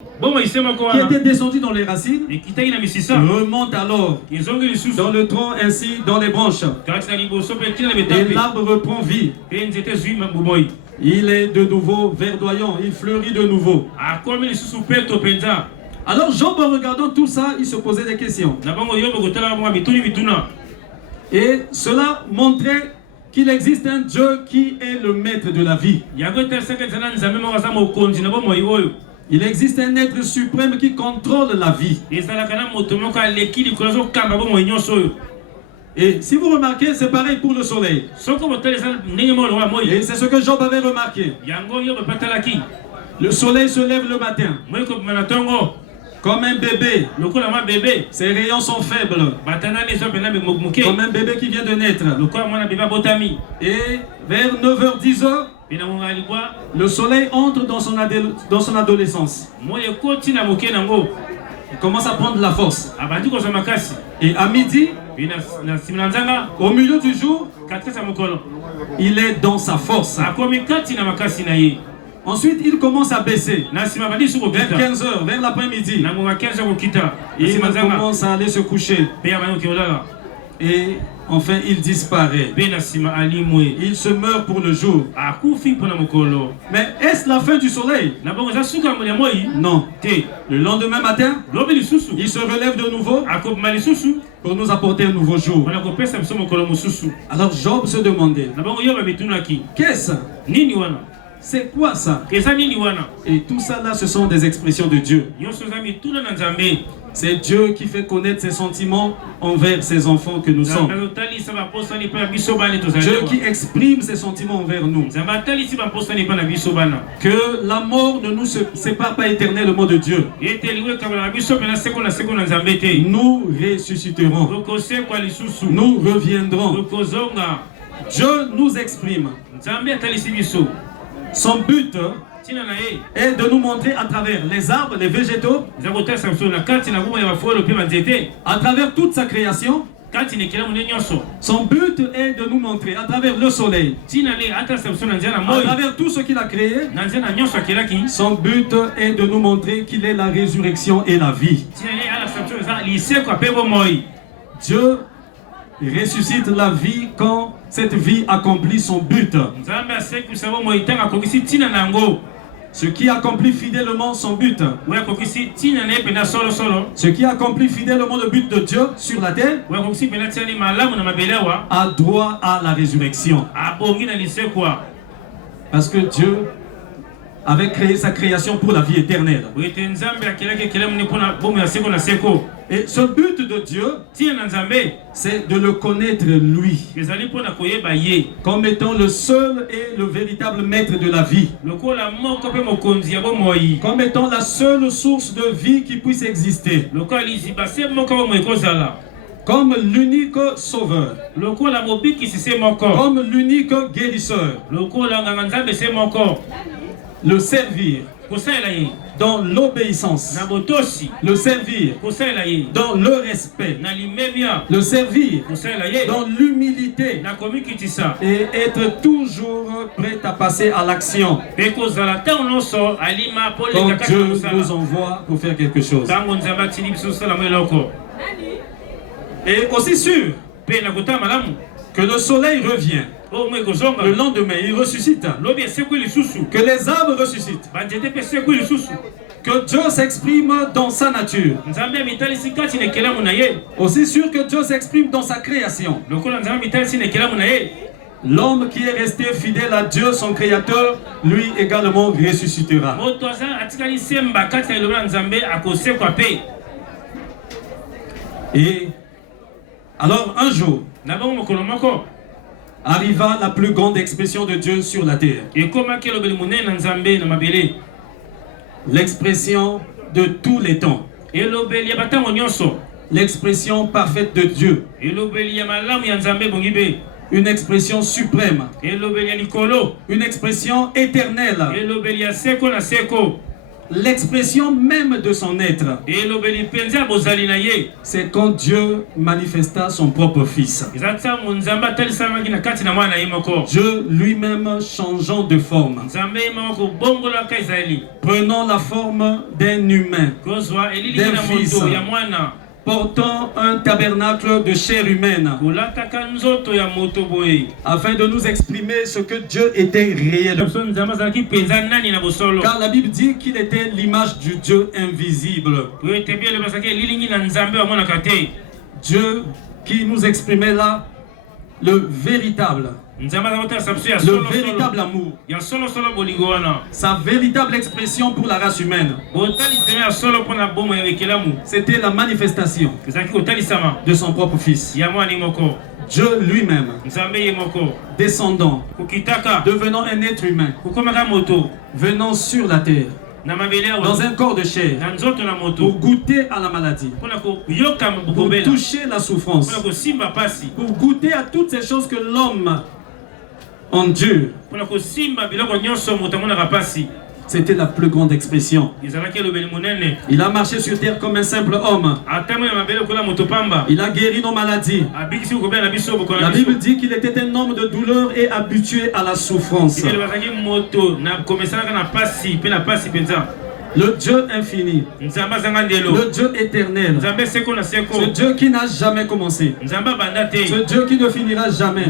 qui était descendu dans les racines, remonte alors dans le tronc ainsi dans les branches. Et l'arbre reprend vie. Il est de nouveau verdoyant, il fleurit de nouveau. Alors Job, en regardant tout ça, il se posait des questions. Et cela montrait qu'il existe un Dieu qui est le maître de la vie. Il existe un être suprême qui contrôle la vie. Et si vous remarquez, c'est pareil pour le soleil. Et c'est ce que Job avait remarqué. Le soleil se lève le matin comme un bébé. Ses rayons sont faibles. Comme un bébé qui vient de naître. Et vers 9h, 10h, le soleil entre dans son adolescence. Il commence à prendre la force. Et à midi, au milieu du jour, il est dans sa force. Ensuite, il commence à baisser. Vers 15h, vers l'après-midi, il commence à aller se coucher. Et enfin, il disparaît. Il se meurt pour le jour. Mais est-ce la fin du soleil? Non. Le lendemain matin, il se relève de nouveau pour nous apporter un nouveau jour. Alors Job se demandait, qu'est-ce? C'est quoi ça? Et tout ça là, ce sont des expressions de Dieu. C'est Dieu qui fait connaître ses sentiments envers ses enfants que nous sommes. Dieu qui exprime ses sentiments envers nous. Que la mort ne nous sépare pas éternellement de Dieu. Nous ressusciterons. Nous reviendrons. Dieu nous exprime. Son but est de nous montrer à travers les arbres, les végétaux, à travers toute sa création. Son but est de nous montrer à travers le soleil, à travers tout ce qu'il a créé. Son but est de nous montrer qu'il est la résurrection et la vie. Dieu ressuscite la vie quand cette vie accomplit son but. Ce qui accomplit fidèlement son but. Ce qui accomplit fidèlement le but de Dieu sur la terre a droit à la résurrection. Parce que Dieu avait créé sa création pour la vie éternelle. Et ce but de Dieu, c'est de le connaître lui, comme étant le seul et le véritable maître de la vie, comme étant la seule source de vie qui puisse exister, comme l'unique sauveur, comme l'unique guérisseur, le servir dans l'obéissance, le servir dans le respect, le servir dans l'humilité et être toujours prêt à passer à l'action quand Dieu nous envoie pour faire quelque chose. Et aussi sûr que le soleil revient. Le lendemain, il ressuscite. Que les arbres ressuscitent. Que Dieu s'exprime dans sa nature. Aussi sûr que Dieu s'exprime dans sa création. L'homme qui est resté fidèle à Dieu, son créateur, lui également ressuscitera. Et alors un jour, arriva la plus grande expression de Dieu sur la terre. L'expression de tous les temps. L'expression parfaite de Dieu. Une expression suprême. Une expression éternelle. l'expression même de son être. C'est quand Dieu manifesta son propre Fils. Dieu lui-même changeant de forme, prenant la forme d'un humain, d'un fils, portant un tabernacle de chair humaine, afin de nous exprimer ce que Dieu était réel. Car la Bible dit qu'il était l'image du Dieu invisible. Dieu qui nous exprimait là le véritable amour, sa véritable expression pour la race humaine. C'était la manifestation de son propre Fils. Dieu lui-même, descendant, devenant un être humain, venant sur la terre, dans un corps de chair, pour goûter à la maladie, pour toucher la souffrance, pour goûter à toutes ces choses que l'homme endure. C'était la plus grande expression. Il a marché sur terre comme un simple homme. Il a guéri nos maladies. La Bible dit qu'il était un homme de douleur et habitué à la souffrance. Le Dieu infini, le Dieu éternel, ce Dieu qui n'a jamais commencé, ce Dieu qui ne finira jamais.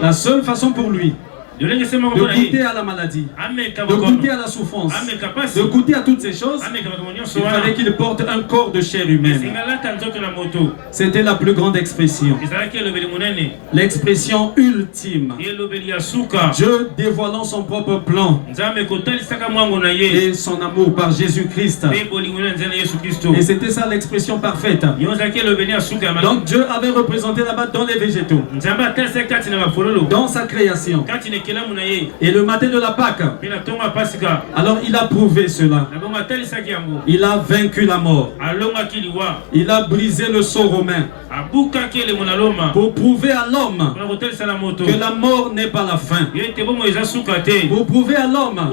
La seule façon pour lui de goûter à la maladie, de goûter à la souffrance, de goûter à toutes ces choses, il fallait qu'il porte un corps de chair humaine. C'était la plus grande expression, l'expression ultime. Dieu dévoilant son propre plan et son amour par Jésus-Christ. Et c'était ça l'expression parfaite. Donc Dieu avait représenté là-bas dans les végétaux, dans sa création. Et le matin de la Pâque, alors il a prouvé cela. Il a vaincu la mort. Il a brisé le sceau romain pour prouver à l'homme que la mort n'est pas la fin. Pour prouver à l'homme,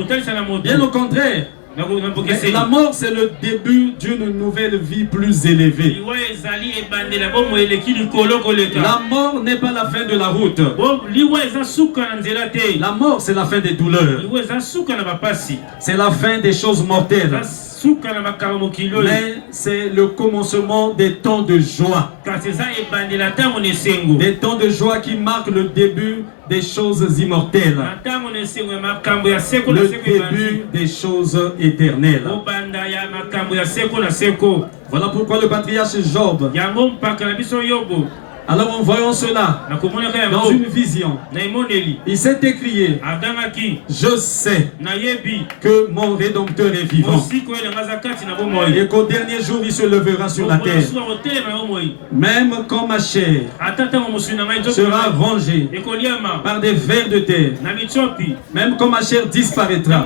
bien au contraire, la mort c'est le début d'une nouvelle vie plus élevée. La mort n'est pas la fin de la route. La mort c'est la fin des douleurs. C'est la fin des choses mortelles. Mais c'est le commencement des temps de joie. Des temps de joie qui marquent le début des choses immortelles. Le début des choses éternelles. Voilà pourquoi le patriarche Job, alors en voyant cela dans une vision, il s'est écrié: je sais que mon Rédempteur est vivant et qu'au dernier jour il se levera sur la terre. Même quand ma chair sera rongée par des vers de terre, même quand ma chair disparaîtra,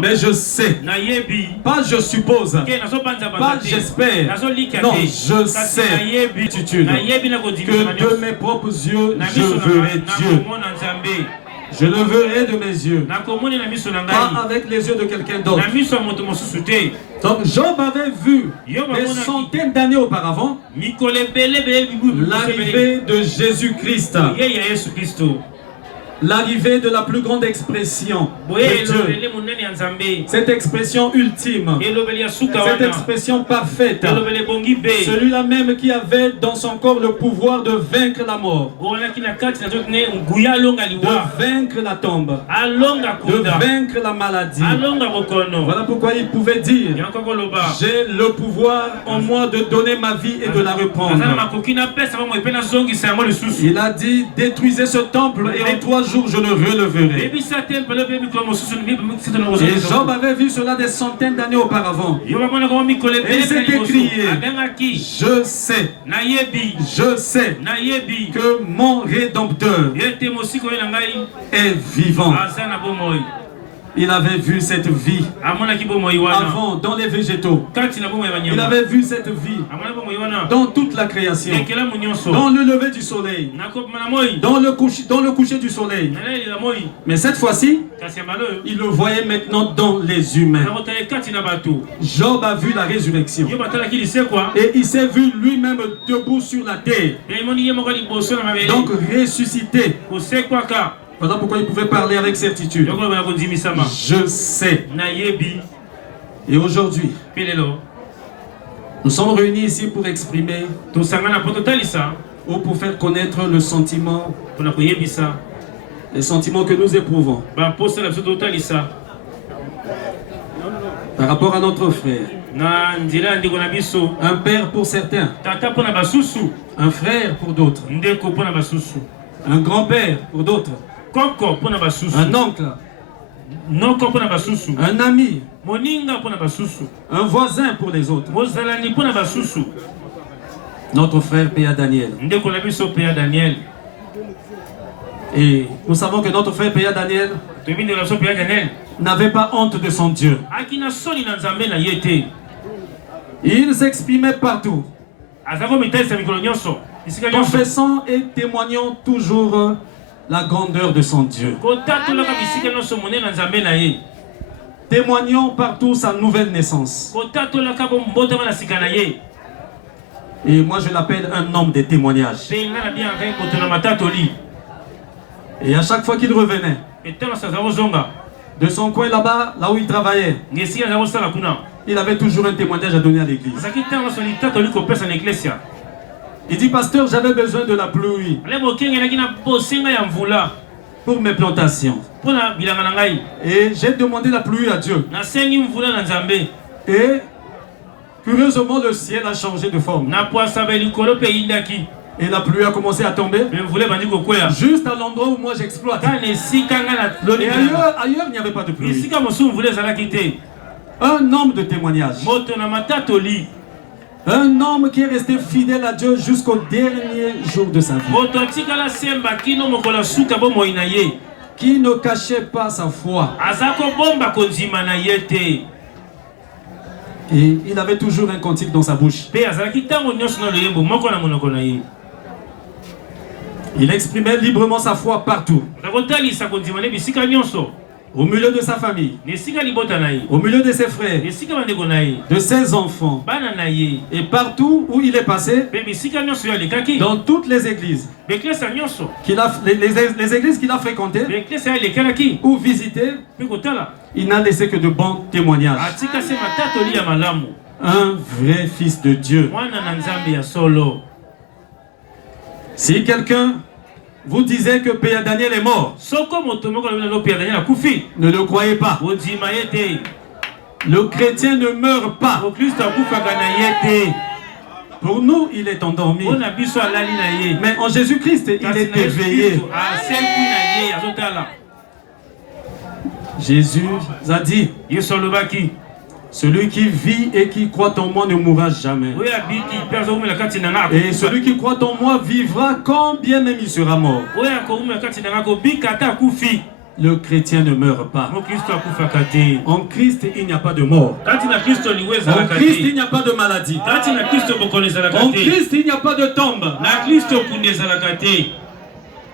mais je sais, pas je suppose, pas j'espère, non, je sais que de mes propres yeux je verrai Dieu. Je le verrai de mes yeux, pas avec les yeux de quelqu'un d'autre. Donc Job avait vu des centaines d'années auparavant l'arrivée de Jésus-Christ, l'arrivée de la plus grande expression de Dieu, cette expression ultime, cette expression parfaite, celui-là même qui avait dans son corps le pouvoir de vaincre la mort, de vaincre la tombe, de vaincre la maladie. Voilà pourquoi il pouvait dire: j'ai le pouvoir en moi de donner ma vie et de la reprendre. Il a dit: détruisez ce temple et en 3 jours je le releverai. Et Job avait vu cela des centaines d'années auparavant. Et il s'est écrié: je sais que mon Rédempteur est vivant. Il avait vu cette vie avant dans les végétaux. Il avait vu cette vie dans toute la création, dans le lever du soleil, dans le coucher du soleil. Mais cette fois-ci, il le voyait maintenant dans les humains. Job a vu la résurrection et il s'est vu lui-même debout sur la terre, donc ressuscité. Voilà pourquoi il pouvait parler avec certitude. Je sais. Et aujourd'hui, nous sommes réunis ici pour exprimer ou pour faire connaître le sentiment, les sentiments que nous éprouvons par rapport à notre frère. Un père pour certains, un frère pour d'autres, un grand-père pour d'autres, un oncle, un ami, un voisin pour les autres. Notre frère Péa Daniel. Et nous savons que notre frère Péa Daniel n'avait pas honte de son Dieu. Il s'exprimait partout, confessant et témoignant toujours la grandeur de son Dieu. Témoignant partout sa nouvelle naissance. Et moi je l'appelle un homme de témoignage. Et à chaque fois qu'il revenait de son coin là-bas, là où il travaillait, il avait toujours un témoignage à donner à l'église. Il dit, pasteur, j'avais besoin de la pluie pour mes plantations. Et j'ai demandé la pluie à Dieu. Et curieusement, le ciel a changé de forme. Et la pluie a commencé à tomber juste à l'endroit où moi j'exploite. Et ailleurs, il n'y avait pas de pluie. Un homme de témoignage. Un homme qui est resté fidèle à Dieu jusqu'au dernier jour de sa vie. Qui ne cachait pas sa foi. Et il avait toujours un cantique dans sa bouche. Il exprimait librement sa foi partout. Au milieu de sa famille, au milieu de ses frères, de ses enfants, et partout où il est passé, dans toutes les églises, les églises qu'il a fréquentées ou visitées, il n'a laissé que de bons témoignages. Un vrai fils de Dieu. Si quelqu'un vous disait que Péa Daniel est mort, ne le croyez pas. Le chrétien ne meurt pas. Pour nous, il est endormi. Mais en Jésus-Christ, il est éveillé. Jésus a dit, celui qui vit et qui croit en moi ne mourra jamais. Et celui qui croit en moi vivra quand bien même il sera mort. Le chrétien ne meurt pas. En Christ, il n'y a pas de mort. En Christ, il n'y a pas de maladie. En Christ, il n'y a pas de tombe.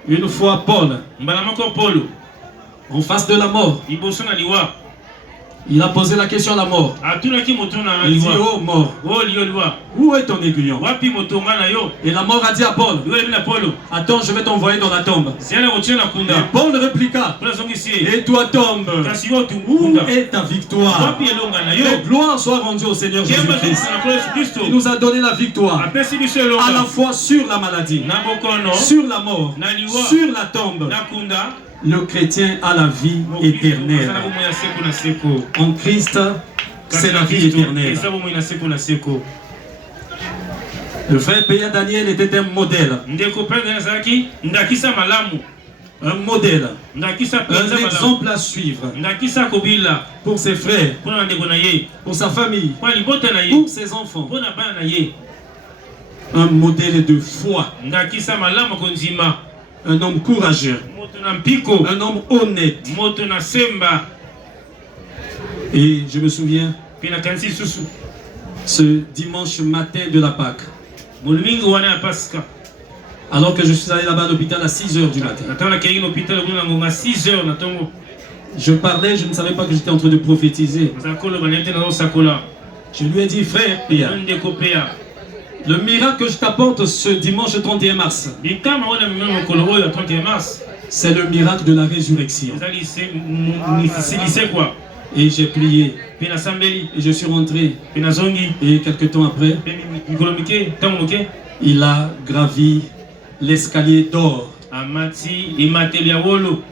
Une fois, Paul, en face de la mort, il a posé la question à la mort. Il dit, oh mort, où est ton aiguillon? Et la mort a dit à Paul, attends, je vais t'envoyer dans la tombe. Et Paul répliqua, et toi tombe, où est ta victoire? Que gloire soit rendue au Seigneur Jésus-Christ. Il nous a donné la victoire, à la fois sur la maladie, sur la mort, sur la tombe. Le chrétien a la vie éternelle. En Christ, c'est la vie éternelle. Le frère Péa Daniel était un modèle. Un modèle. Un exemple à suivre. Pour ses frères. Pour sa famille. Pour ses enfants. Un modèle de foi. Un homme courageux. Un homme honnête. Et je me souviens, ce dimanche matin de la Pâque, alors que je suis allé là-bas à l'hôpital à 6 h du matin, je parlais, je ne savais pas que j'étais en train de prophétiser. Je lui ai dit, frère Pia, le miracle que je t'apporte ce dimanche 31 mars, c'est le miracle de la résurrection. Et j'ai prié. Et je suis rentré. Et quelques temps après, il a gravi l'escalier d'or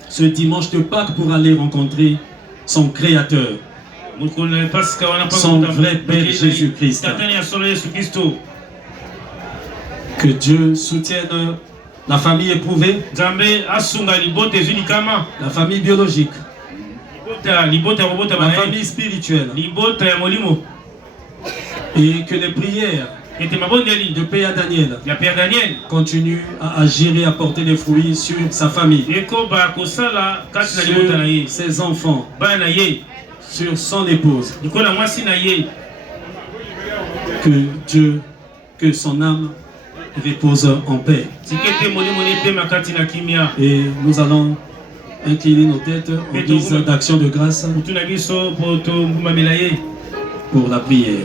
ce dimanche de Pâques pour aller rencontrer son Créateur, son vrai Père Jésus-Christ. Que Dieu soutienne la famille éprouvée, la famille biologique, la famille spirituelle, et que les prières de Père Daniel continuent à agir et à porter des fruits sur sa famille, sur ses enfants, sur son épouse. Que Dieu, que son âme repose en paix. Et nous allons incliner nos têtes en guise d'action de grâce pour la prière.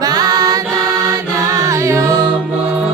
Banana yo mo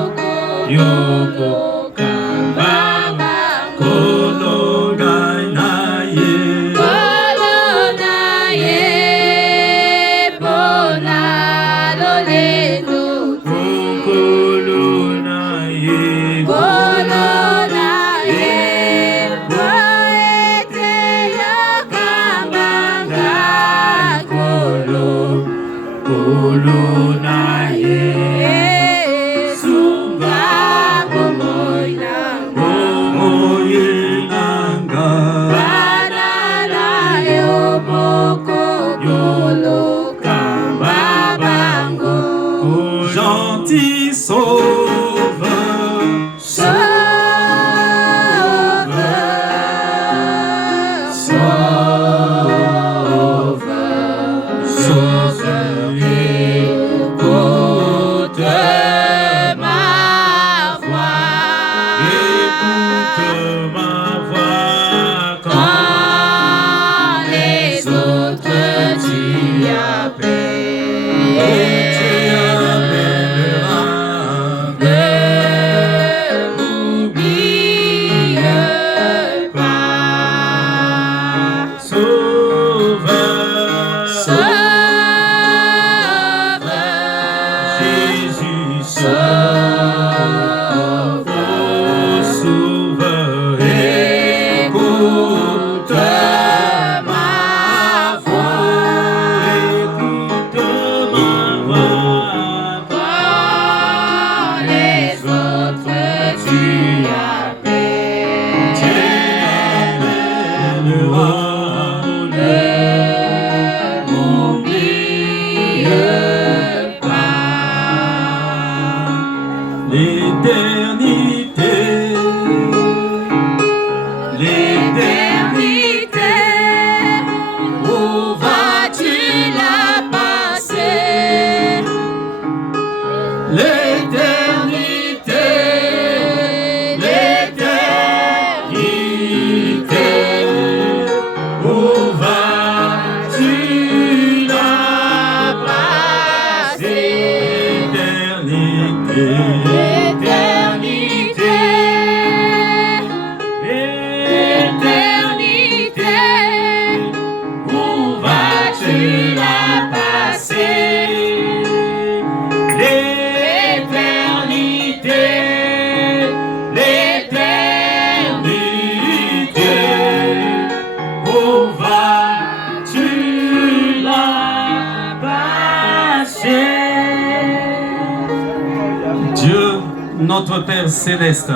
Père céleste,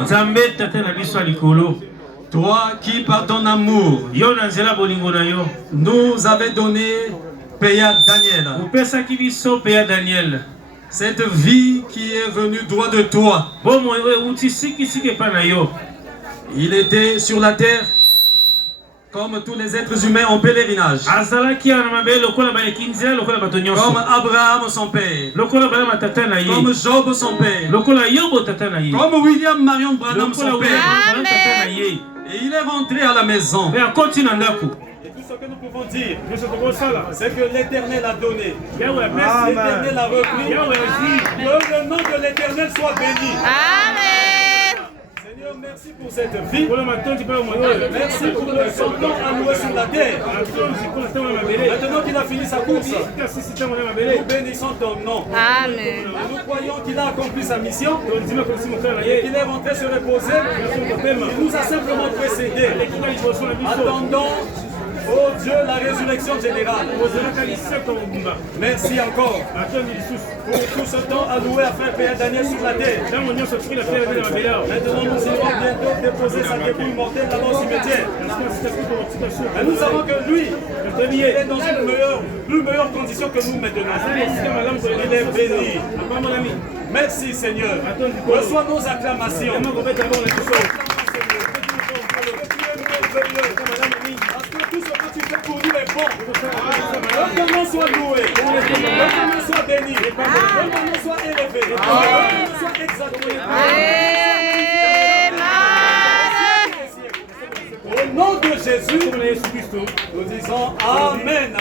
toi qui par ton amour nous avais donné Péa Daniel, cette vie qui est venue droit de toi. Il était sur la terre comme tous les êtres humains en pèlerinage. Comme Abraham son père. Comme Job son père. Comme William Marion Branham son père. Et il est rentré à la maison. Et tout ce que nous pouvons dire, c'est que l'Éternel a donné. L'Éternel a repris. Que le nom de l'Éternel soit béni. Amen. Seigneur, merci pour cette vie. Merci pour le son temps alloué sur la terre. Maintenant qu'il a fini sa course, nous bénissons ton nom. Amen. Nous croyons qu'il a accompli sa mission et qu'il est rentré se reposer. Il nous a simplement précédés. Attendons, oh Dieu, la résurrection générale. Merci encore pour tout ce temps alloué à faire Péa Daniel sur la terre. Maintenant, nous allons bientôt déposer sa dépouille mortelle là-bas au cimetière. Mais nous savons que lui, il est dans une plus meilleure condition que nous maintenant. Il est béni. Merci Seigneur. Reçois nos acclamations. Tout ce que tu fais pour nous est bon. Que ton nom soit loué. Que ton nom soit béni. Que ton nom soit élevé. Que ton nom soit exalté. Au nom de Jésus, nous disons Amen.